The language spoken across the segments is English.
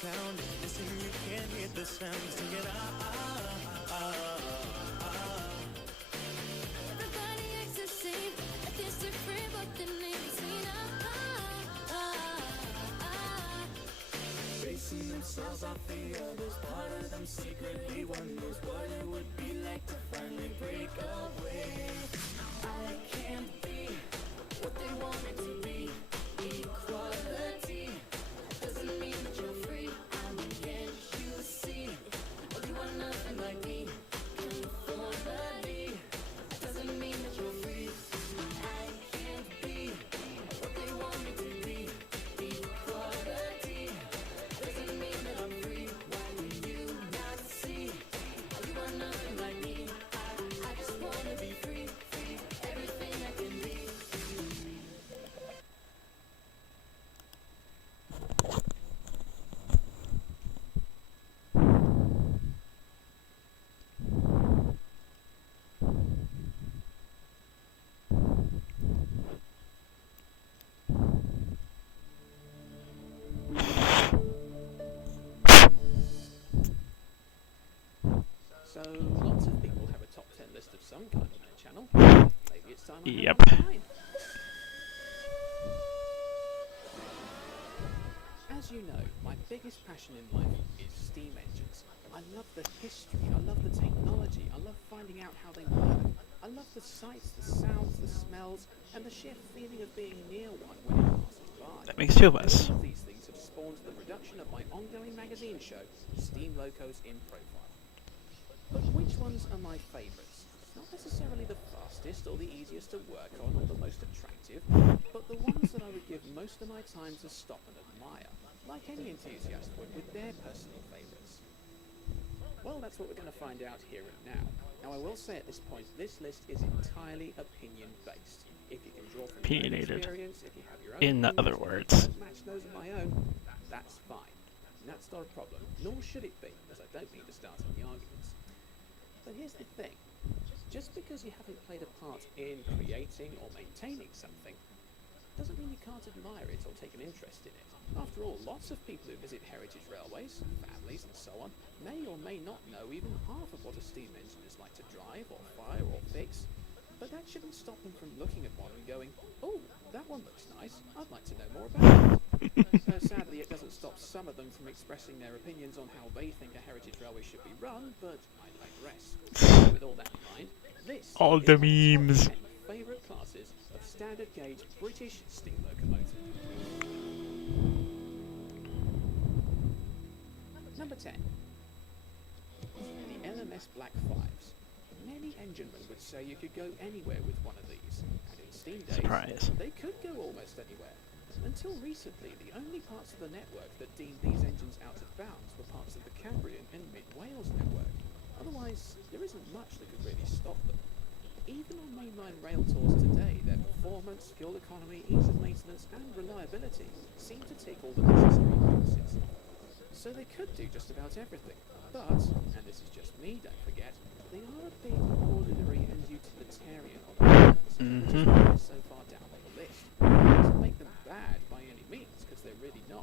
town. Listen, you can't hear the sound. Sing it Everybody acts the same. I guess they're free, but the name's seen. Basing themselves off the others, part of them secretly wonders what it would be like to finally break away. I can't be what they want me to be. Equality doesn't mean that you're free. Can't you see? Well, you are nothing like me. Conformity doesn't mean that you're free. I can't be what they want me to be. Equality doesn't mean that I'm free. Why do you not see? You are nothing like me. I just wanna be free, free, everything I can be. So, lots of people have a top 10 list of some kind on their channel. Maybe it's time I have Yep. one of mine. As you know, my biggest passion in life is steam engines. I love the history, I love the technology, I love finding out how they work. I love the sights, the sounds, the smells, and the sheer feeling of being near one when it passes by. That makes two of us. And all of these things have spawned the production of my ongoing magazine show, Steam Locos in Profile. But which ones are my favourites? Not necessarily the fastest or the easiest to work on or the most attractive, but the ones that I would give most of my time to stop and admire, like any enthusiast would with their personal favourites. Well, that's what we're going to find out here and now. Now, I will say at this point, this list is entirely opinion-based. If you can draw from your own Opinionated. experience, if you have your own In opinions, other if you words. don't match those of my own, that's fine. And that's not a problem, nor should it be, as I don't mean to start any arguments. But here's the thing. Just because you haven't played a part in creating or maintaining something, doesn't mean you can't admire it or take an interest in it. After all, lots of people who visit heritage railways, families and so on, may or may not know even half of what a steam engine is like to drive or fire or fix. But that shouldn't stop them from looking at one and going, oh, that one looks nice, I'd like to know more about it. So sadly, it doesn't stop some of them from expressing their opinions on how they think a heritage railway should be run, but I digress. With all that in mind, this All is the my top memes. 10 favourite classes of standard gauge British steam locomotive. Number 10. The LMS Black 5s. Many enginemen would say you could go anywhere with one of these, and in steam days, Surprise. they could go almost anywhere. Until recently, the only parts of the network that deemed these engines out of bounds were parts of the Cambrian and Mid-Wales network. Otherwise, there isn't much that could really stop them. Even on mainline rail tours today, their performance, fuel economy, ease of maintenance, and reliability seem to tick all the necessary boxes. So they could do just about everything. But, and this is just me, don't forget, they are a bit ordinary and utilitarian on the which is why they're so far down on the list. It doesn't make them bad by any means, because they're really not.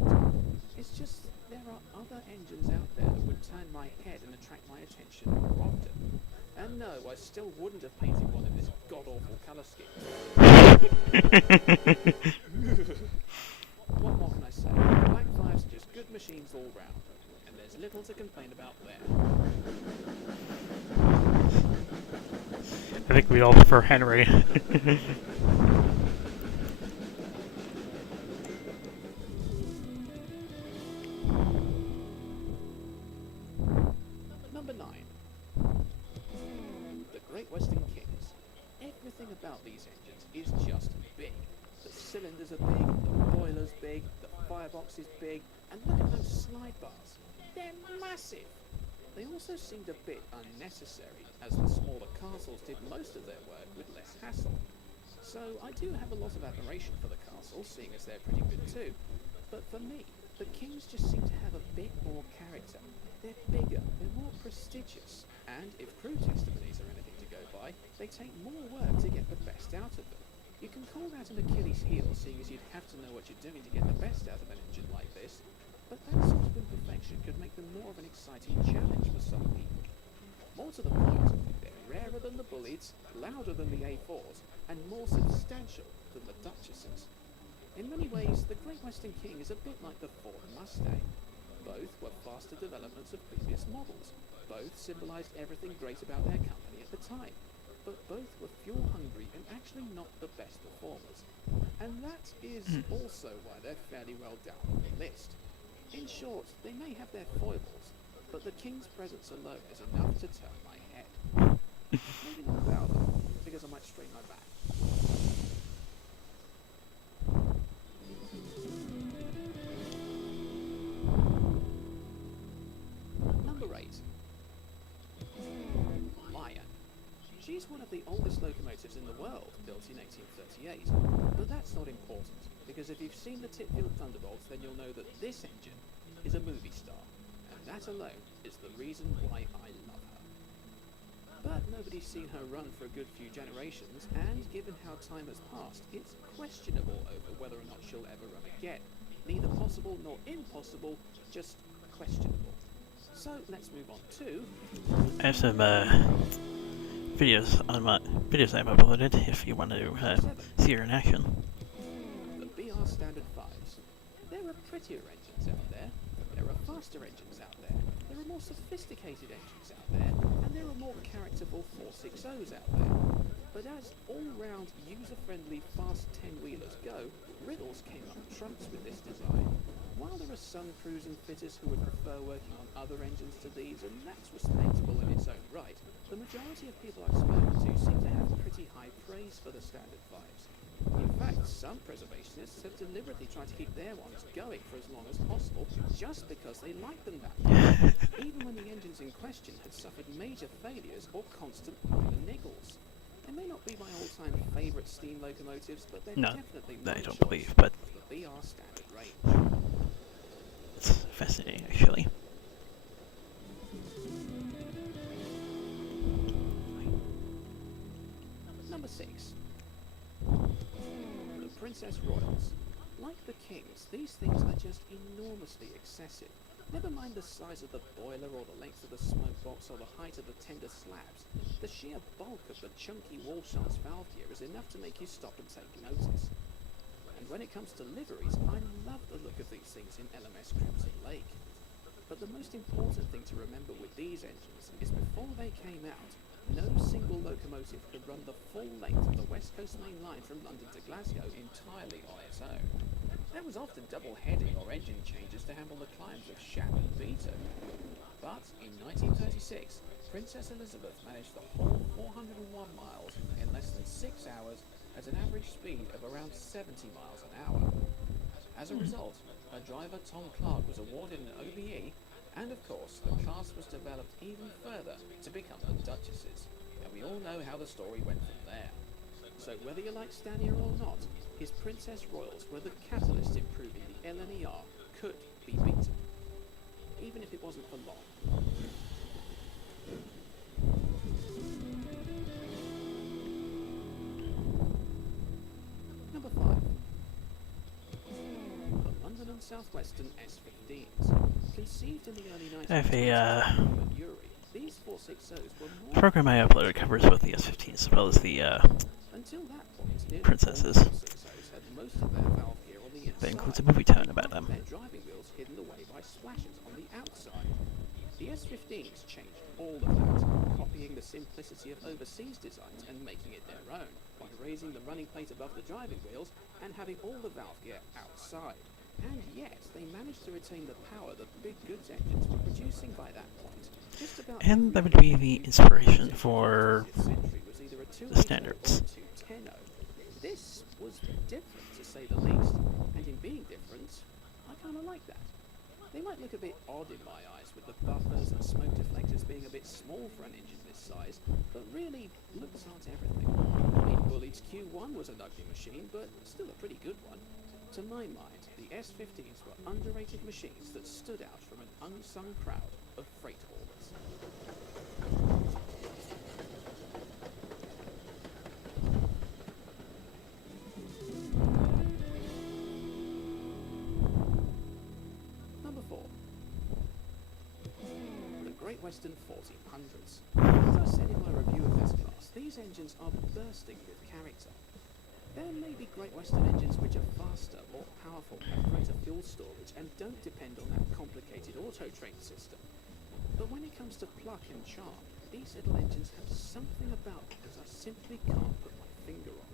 It's just there are other engines out there that would turn my head and attract my attention more often. And no, I still wouldn't have painted one in this god-awful colour scheme. What more can I say? Black 5s are just good machines all round, and there's little to complain about there. I think we all prefer Henry. Number 9. The Great Western Kings. Everything about these engines is just big. The cylinders are big, the boiler's big, the firebox is big, and look at those slide bars. They're massive. They also seemed a bit unnecessary, as the smaller castles did most of their work with less hassle. So I do have a lot of admiration for the castles, seeing as they're pretty good too. But for me, the Kings just seem to have a bit more character. They're bigger, they're more prestigious, and if crew testimonies are anything to go by, they take more work to get the best out of them. You can call that an Achilles heel, seeing as you'd have to know what you're doing to get the best out of an engine like this, but that sort of imperfection could make them more of an exciting challenge for some people. More to the point, they're rarer than the Bullets, louder than the A4s, and more substantial than the Duchesses. In many ways, the Great Western King is a bit like the Ford Mustang. Both were faster developments of previous models. Both symbolized everything great about their company at the time. But both were fuel-hungry and actually not the best performers. And that is also why they're fairly well down on the list. In short, they may have their foibles, but the King's presence alone is enough to turn my head. Maybe not about them, because I might strain my back. Number 8. Lion. She's one of the oldest locomotives in the world, built in 1838. But that's not important, because if you've seen the Titfield Thunderbolts, then you'll know that this engine is a movie star, and that alone is the reason why I love her. But nobody's seen her run for a good few generations, and given how time has passed, it's questionable over whether or not she'll ever run again. Neither possible nor impossible, just questionable. So let's move on to... I have some videos on my videos I've uploaded if you want to see her in action. The BR Standard 5s. There are prettier engines out there, there are faster engines out there, there are more sophisticated engines out there, and there are more characterful 460s out there. But as all-round, user-friendly, fast 10-wheelers go, Riddles came up trumps with this design. While there are some crews and fitters who would prefer working on other engines to these, and that's respectable in its own right, the majority of people I've spoken to seem to have pretty high praise for the Standard 5s. In fact, some preservationists have deliberately tried to keep their ones going for as long as possible, just because they like them that much, even when the engines in question had suffered major failures or constant minor niggles. They may not be my all-time favourite steam locomotives, but they're definitely my choice believe, but of the BR Standard range. it's fascinating, actually. Number 6. The Princess Royals. Like the Kings, these things are just enormously excessive. Never mind the size of the boiler or the length of the smoke box or the height of the tender slabs. The sheer bulk of the chunky wall-shafts valve gear is enough to make you stop and take notice. And when it comes to liveries, I love the look of these things in LMS Crimson Lake. But the most important thing to remember with these engines is before they came out, no single locomotive could run the full length of the West Coast Main Line from London to Glasgow entirely on its own. There was often double heading or engine changes to handle the climbs of Shap and Beaton. But in 1936, Princess Elizabeth managed the whole 401 miles in less than 6 hours at an average speed of around 70 miles an hour. As a result, her driver Tom Clark was awarded an OBE, and of course the class was developed even further to become the Duchesses, and we all know how the story went from there. So whether you like Stanier or not, his Princess Royals were the catalyst in proving the LNER could be beaten, even if it wasn't for long. Number 5. The London and South Western S15s. Conceived in the early 1990s, I have these 460s were more... The program I uploaded covers both the S15s as well as the Until that point, Princesses. 460s had most of their valve gear on the inside. That includes a movie tone about them. Their driving wheels hidden away by splashes on the outside. The S15s changed all of that, copying the simplicity of overseas designs and making it their own, by raising the running plate above the driving wheels and having all the valve gear outside. And yet, they managed to retain the power that big goods engines were producing by that point. Just about And that would be the inspiration for the standards. This was different, to say the least, and in being different, I kind of like that. They might look a bit odd in my eyes, with the buffers and smoke deflectors being a bit small for an engine this size, but really, looks aren't everything. I mean, Bulleid's Q1 was an ugly machine, but still a pretty good one. To my mind, the S15s were underrated machines that stood out from an unsung crowd of freight haulers. Number Great Western 1400s. As I said in my review of this class, these engines are bursting with character. There may be Great Western engines which are faster, more powerful, have greater fuel storage, and don't depend on that complicated auto-train system. But when it comes to pluck and charm, these little engines have something about them that I simply can't put my finger on.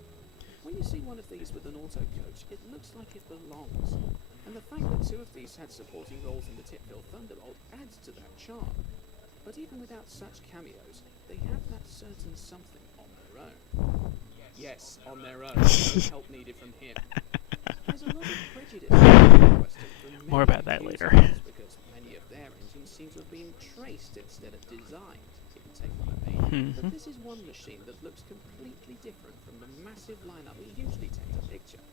When you see one of these with an auto coach, it looks like it belongs. And the fact that two of these had supporting roles in the Titville Thunderbolt adds to that charm. But even without such cameos, they have that certain something on their own. Yes, on their own. No help needed from him. There's a lot of prejudice in Western from More about that later. Because many of their engines seem to have been traced instead of designed. If you take what I mean. But this is one machine that looks completely different from the massive lineup we usually tend to picture.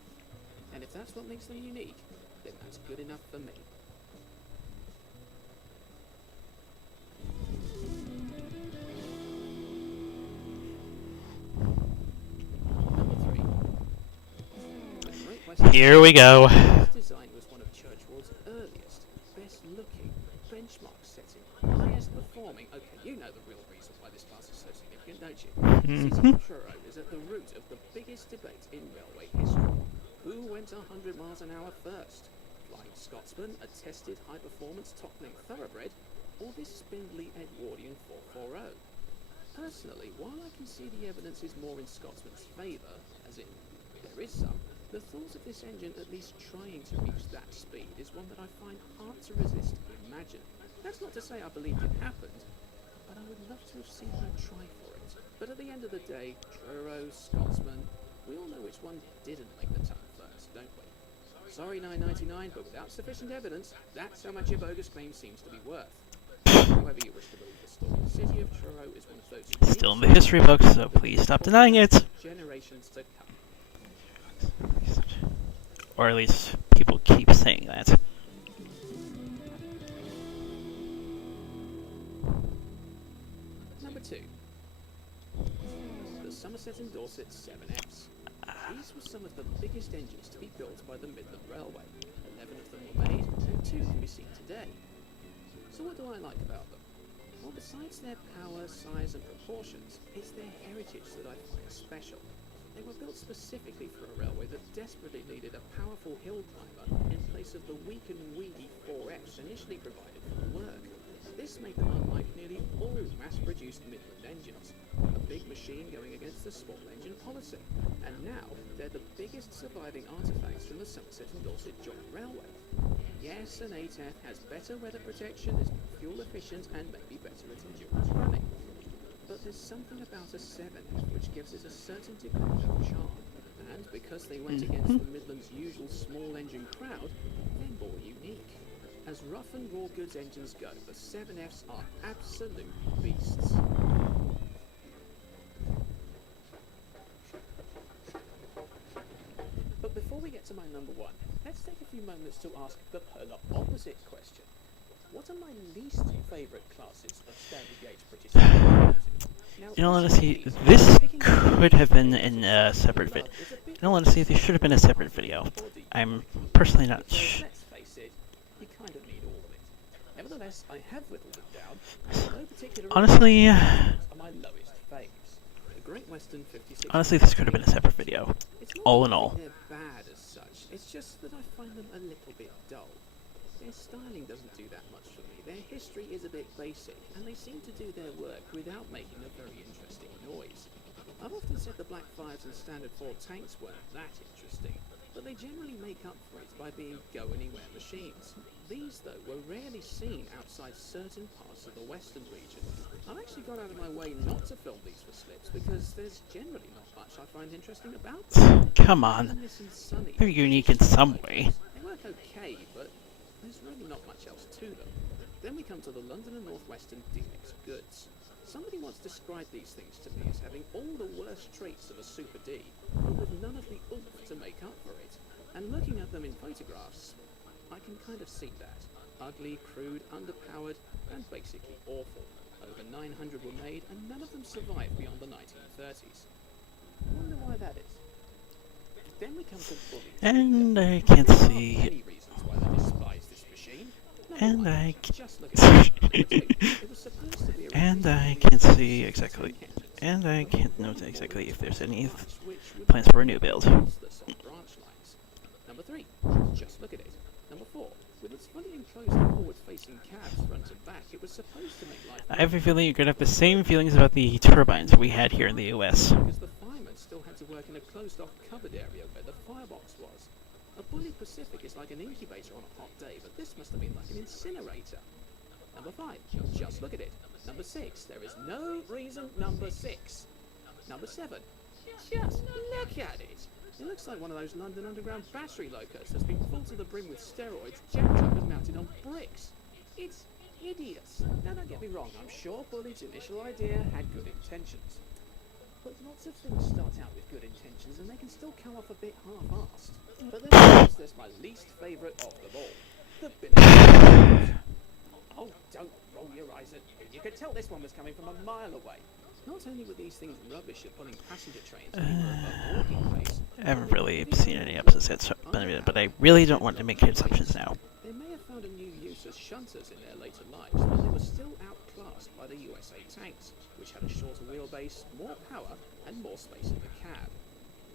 And if that's what makes them unique, then that's good enough for me. Number 3. Here we go. This design was one of Churchward's earliest, best looking, benchmark setting, highest performing. Okay, you know the real reason why this class is so significant, don't you? City of Truro is at the root of the biggest debate in railway history. Who went 100 miles an hour first? Flying Scotsman, a tested high-performance top-link thoroughbred, or this spindly Edwardian 440? Personally, while I can see the evidence is more in Scotsman's favour, as in there is some, the thought of this engine at least trying to reach that speed is one that I find hard to resist and imagine. That's not to say I believed it happened, but I would love to have seen her try for it. But at the end of the day, Truro, Scotsman, we all know which one didn't make the tunnel first, don't we? Sorry, 999, but without sufficient evidence, that's how much your bogus claim seems to be worth. However you wish to believe the story, the city of Truro is one of those... Still in the history books, so please stop denying it. ...generations to come. Or at least people keep saying that. Number 2. The Somerset and Dorset 7Fs. These were some of the biggest engines to be built by the Midland Railway. 11 of them were made, and 2 can be seen today. So what do I like about them? Well, besides their power, size and proportions, it's their heritage that I find special. They were built specifically for a railway that desperately needed a powerful hill climber in place of the weak and weedy 4Fs initially provided for the work. This made them unlike nearly all mass-produced Midland engines, a big machine going against the small engine policy. And now, they're the biggest surviving artefacts from the Somerset and Dorset Joint Railway. Yes, an 8F has better weather protection, is more fuel efficient, and maybe better at endurance running. But there's something about a 7F which gives it a certain degree of charm. And because they went against the Midland's usual small engine crowd, they're more unique. As rough and raw goods engines go, the 7Fs are absolute beasts. But before we get to my number 1, let's take a few moments to ask the polar opposite question. What are my least favourite classes of standard gauge British steam? In all honesty, this could have been in a separate video. In all honesty, this should have been a separate video. I'm personally not Let's face it, you kind of need all of it. Nevertheless, I have whittled it down, and no particular honestly, are my lowest faves. The Great Western 56. honestly, this could have been a separate video. It's not All in that all. they're bad as such, it's just that I find them a little bit dull. Their styling doesn't do that much for me. Their history is a bit basic, and they seem to do their work without making a very interesting noise. I've often said the Black 5s and Standard 4 tanks weren't that interesting, but they generally make up for it by being go-anywhere machines. These, though, were rarely seen outside certain parts of the western region. I've actually got out of my way not to film these for slips because there's generally not much I find interesting about them. Come on. Even this and Sunny, They're unique in some way. they work okay, but there's really not much else to them. Then we come to the London and North Western DX goods. Somebody once described these things to me as having all the worst traits of a Super D, but with none of the oomph to make up for it. And looking at them in photographs, I can kind of see that. Ugly, crude, underpowered, and basically awful. Over 900 were made, and none of them survived beyond the 1930s. I wonder why that is. Then we come to Bully. And I can't There are see. many reasons why they despise this machine. Number And one, I just look at it. Number two, it was supposed And I can't see exactly, and I can't note exactly if there's any plans for a new build. Useless on branch lines. Number 3, just look at it. Number 4, with its fully enclosed forward-facing cabs front and back, it was supposed to make life. I have a feeling you're going to have the same feelings about the turbines we had here in the US. Because the firemen still had to work in a closed-off covered area where the firebox was. A Bully Pacific is like an incubator on a hot day, but this must have been like an incinerator. Number 5, just look at it. Number 6, there is no reason. Number 6. Number 7, just look at it. It looks like one of those London Underground battery locos that's been full to the brim with steroids, jacked up and mounted on bricks. It's hideous. Now don't get me wrong, I'm sure Bully's initial idea had good intentions. But lots of things start out with good intentions and they can still come off a bit half-assed. But then there's my least favourite of them all. The Binnacle. Oh, don't roll your eyes at me. You could tell this one was coming from a mile away. Not only were these things rubbish at pulling passenger trains at walking pace, I haven't really seen any episodes yet, so, but I really don't want to make assumptions now. they may have found a new use as shunters in their later lives, but they were still outclassed by the USA tanks, which had a shorter wheelbase, more power, and more space in the cab.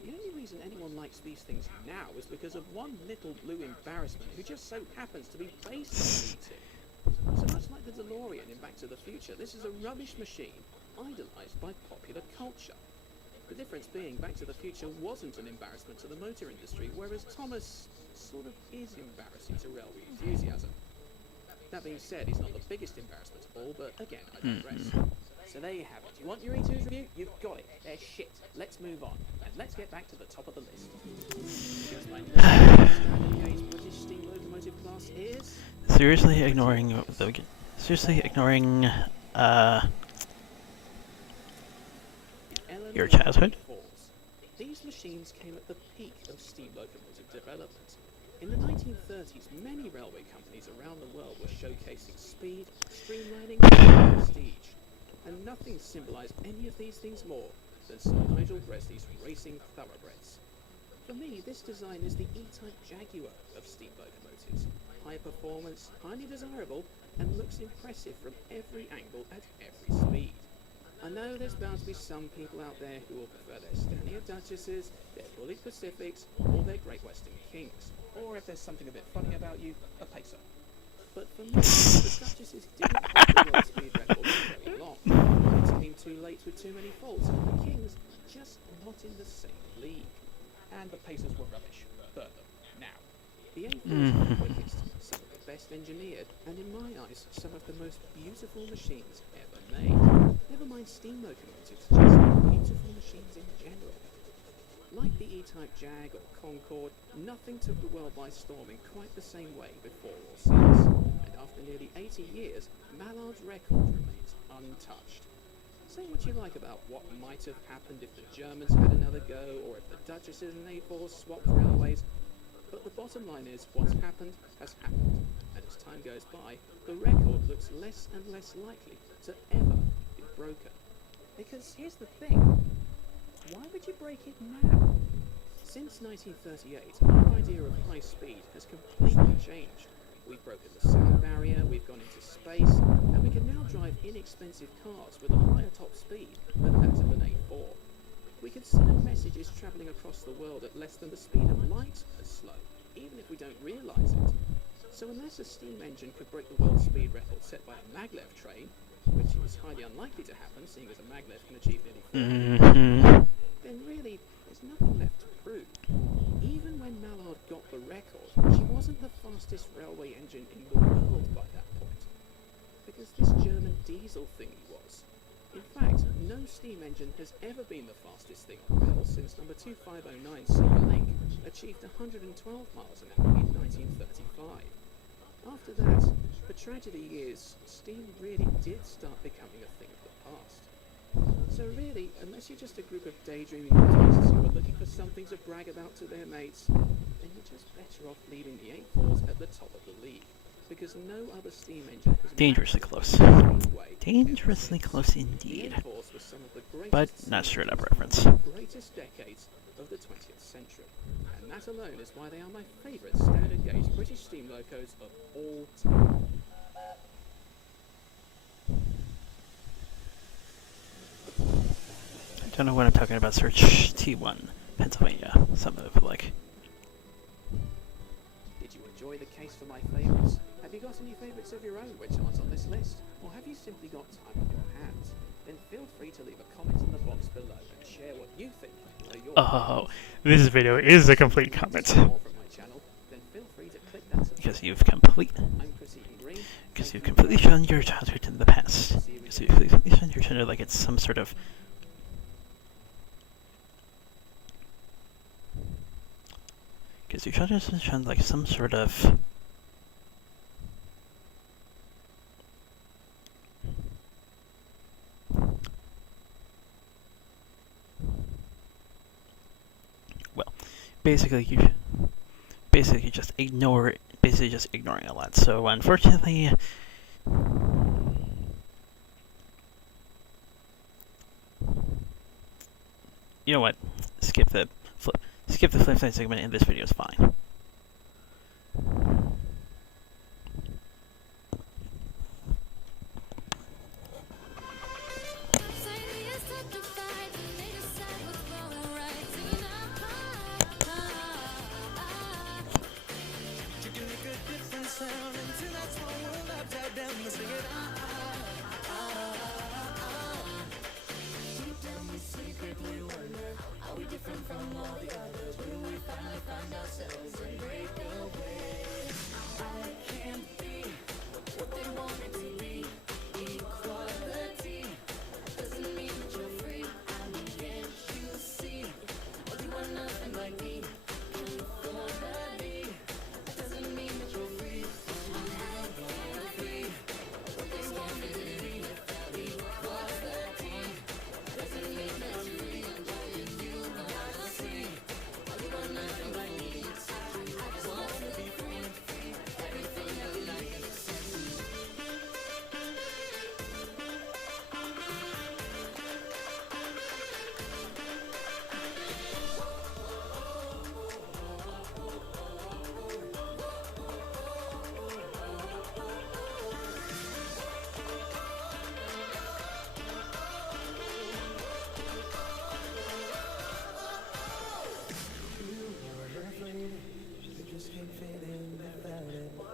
The only reason anyone likes these things now is because of one little blue embarrassment who just so happens to be based on E.T. So much like the DeLorean in Back to the Future, this is a rubbish machine idolised by popular culture. The difference being Back to the Future wasn't an embarrassment to the motor industry, whereas Thomas sort of is embarrassing to railway enthusiasm. That being said, he's not the biggest embarrassment of all, but again, I digress. So there you have it. You want your E2's review? You've got it. They're shit. Let's move on. And let's get back to the top of the list. Because my next standard gauge British steam locomotive class is... Seriously ignoring your childhood? These machines came at the peak of steam locomotive development. In the 1930s, many railway companies around the world were showcasing speed, streamlining, and prestige. And nothing symbolised any of these things more than Sir Nigel Bresley's racing thoroughbreds. For me, this design is the E-Type Jaguar of steam locomotives. High performance, highly desirable, and looks impressive from every angle at every speed. I know there's bound to be some people out there who will prefer their Scania Duchesses, their Bully Pacifics, or their Great Western Kings. Or if there's something a bit funny about you, a Pacer. But for me, the Duchesses didn't have the world speed record for very long. It came too late with too many faults, and the Kings just not in the same league. And the Pacers were rubbish. Burn them. Now. The A4s are the quickest, some of the best engineered, and in my eyes, some of the most beautiful machines ever made. Never mind steam locomotives, just beautiful machines in general. Like the E-Type Jag or Concorde, nothing took the world by storm in quite the same way before or since. And after nearly 80 years, Mallard's record remains untouched. Say what you like about what might have happened if the Germans had another go, or if the Duchesses and A4s swapped railways, but the bottom line is what's happened has happened, and as time goes by, the record looks less and less likely to ever be broken. Because here's the thing, why would you break it now? Since 1938, our idea of high speed has completely changed. We've broken the sound barrier, we've gone into space, and we can now drive inexpensive cars with a higher top speed than that of an A4. We can send messages travelling across the world at less than the speed of light as slow, even if we don't realise it. So unless a steam engine could break the world speed record set by a maglev train, which is highly unlikely to happen, seeing as a maglev can achieve nearly 400, then really, there's nothing left to prove. Even when Mallard got the record, she wasn't the fastest railway engine in the world by that point. Because this German diesel thingy was. In fact, no steam engine has ever been the fastest thing on rail since number 2509 Silverlink achieved 112 miles an hour in 1935. After that, the tragedy is, steam really did start becoming a thing of the past. So really, unless you're just a group of daydreaming artists who are looking for something to brag about to their mates, then you're just better off leaving the A4s at the top of the league. Because no other steam engine has Dangerously close. Dangerously close indeed. The A4s were some of the But greatest not straight up reference. greatest decades of the 20th century. And that alone is why they are my favourite standard gauge British steam locos of all time. don't know what I'm talking about, search T1, Pennsylvania. Something like. Did you enjoy the case for my favourites? Have you got any favourites of your own which aren't on this list? Or have you simply got time on your hands? Then feel free to leave a comment in the box below and share what you think are your Oh, this video is a complete comment. more from my channel, then feel free to click that subscribe. Because you've completely shown your childhood in the past. Because you've completely shown your childhood like it's some sort of. Because your childhood is shown like some sort of. Well, basically just ignoring a lot. So unfortunately, you know what? Skip the flip side segment, and this video is fine.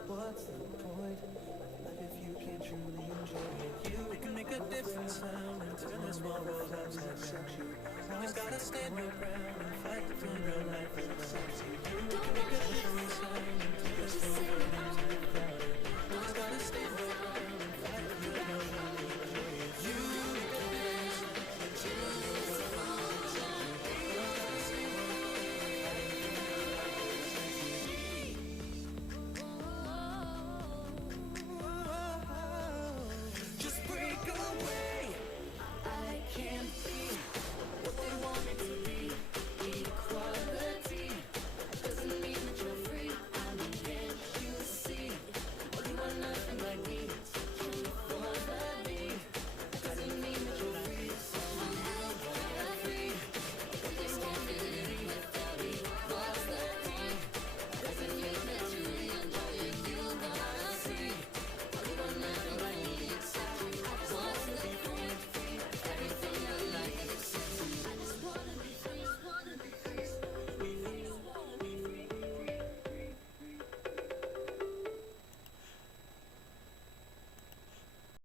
What's the point? Like if you can't truly enjoy it, you can make a difference now and turn this small world upside down. You just gotta stand your ground and fight to find your life that excites you. You can make a difference now and take this world upside down.